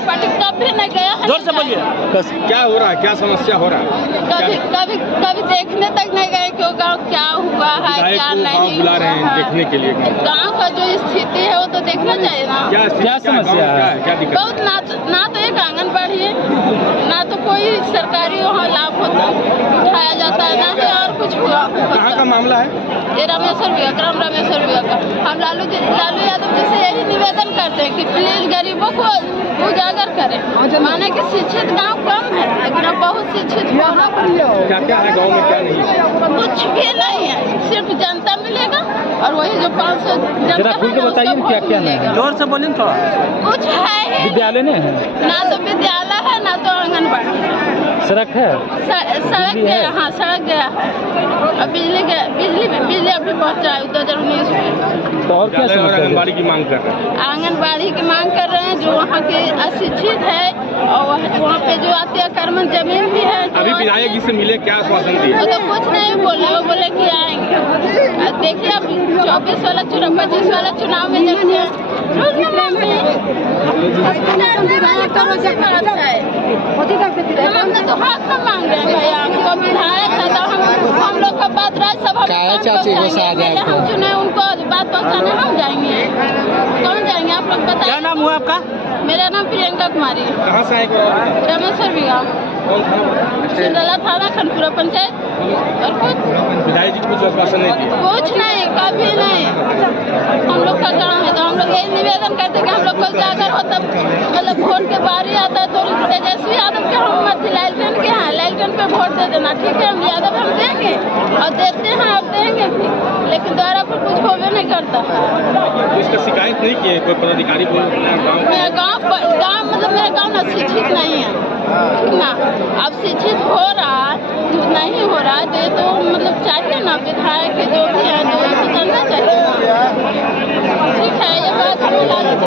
Samajwadi party कभी नहीं गया है। जोर से बोलिए। क्या हो रहा है, क्या समस्या हो रहा है? कभी देखने तक नहीं गए कि गाँव क्या हुआ है क्या नहीं बुला रहे हैं देखने के लिए। गाँव का जो स्थिति है वो तो देखना चाहिए ना। क्या समस्या है, क्या दिक्कत? बहुत ना तो एक आंगनबाड़ी है, ना तो कोई सरकारी वहाँ लाभ होता उठाया जाता है, ना ही और कुछ हुआ। कहाँ का मामला है? ये रामेश्वर विवाह का। हम लालू यादव जी से यही निवेदन करते हैं कि प्लीज गरीबों को उजागर करें। माने कि शिक्षित गांव कम है लेकिन अब बहुत शिक्षित होना। क्या क्या है गांव में, क्या नहीं? कुछ भी नहीं है, सिर्फ जनता मिलेगा और वही जो 500 जनता बताइए क्या क्या नहीं है। जोर से बोलिए थोड़ा। कुछ है ही विद्यालय नहीं है, ना तो विद्यालय है ना तो आंगनबाड़ी। सड़क है, सड़क गया, हाँ सड़क गया है और बिजली अभी पहुँचा है 2019 में। तो और क्या समस्या है? आंगनबाड़ी की मांग कर रहे हैं। आंगनबाड़ी की मांग कर रहे हैं, जो वहाँ के अशिक्षित है और वहाँ पे जो अत्याक्रमण जमीन भी है। अभी विधायक जी से मिले, क्या आश्वासन दिए? वो तो कुछ नहीं बोले, वो बोले कि आएंगे। देखिए अब 24 वाला चुनाव, 25 वाला चुनाव में जब हमने तो हाथ में मांग रहे हैं भैया, हमको विधायक है तो हम लोग का बात राज्यसभा में हम चुने, उनको बात पहुँचाने हम जाएंगे। कौन जाएंगे आप लोग बताइए। क्या नाम हुआ आपका? मेरा नाम प्रियंका कुमारी। कहाँ से आए? रामेश्वर विवाह, सिंदला थाना, खनपुरा पंचायत। और कुछ विधायक जी कुछ आश्वासन नहीं दिए? कुछ नहीं, कभी नहीं। हम लोग का गाँव है तो हम लोग यही निवेदन करते हैं कि हम लोग को उजागर हो, तब मतलब वोट के बारी आता है तो तेजस्वी यादव के हम मत लालटेन के हैं, लालटेन पे वोट दे देना। ठीक है, हम यादव हम देंगे और देते हैं, अब देंगे भी, लेकिन द्वारा पर कुछ होवे नहीं करता। इसका शिकायत नहीं किए कोई पदाधिकारी को? मेरा गाँव मतलब मेरा गाँव ना शिक्षित नहीं है, ठीक ना। अब शिक्षित हो रहा नहीं हो रहा है तो ये तो मतलब चाहिए ना, विधायक जो भी है तो करना चाहिए। ठीक है, ये बात हमें